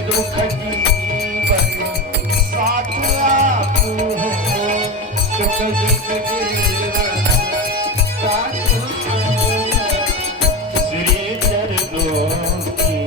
दुख जीवन साथ आपू हो, सुख दुख जीवन साथ श्री चरणों की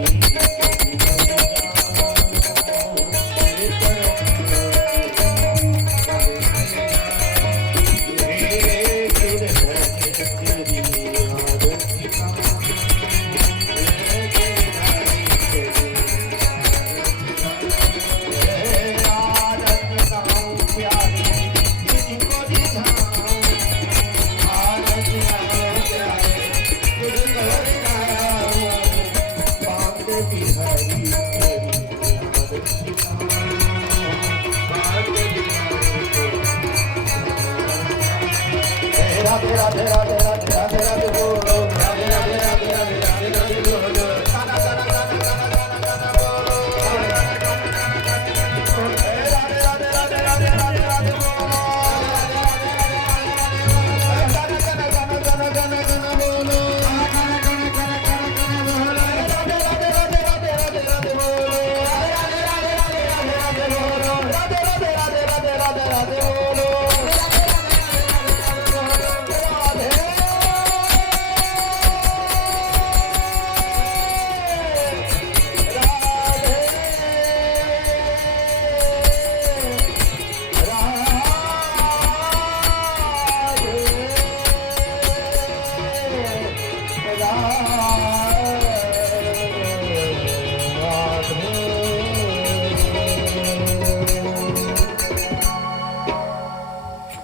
राधे राधे राधे राधे राधे राधे बोलो, राधे राधे राधे राधे राधे राधे बोलो, गाना गाना गाना गाना गाना गाना बोलो, राधे राधे राधे राधे राधे राधे राधे बोलो, गाना गाना गाना गाना गाना गाना बोलो, गाना गाना गाना गाना गाना बोलो, राधे राधे राधे राधे राधे राधे बोलो, राधे राधे राधे राधे राधे बोलो, राधे राधे राधे राधे राधे राधे बोलो। राधे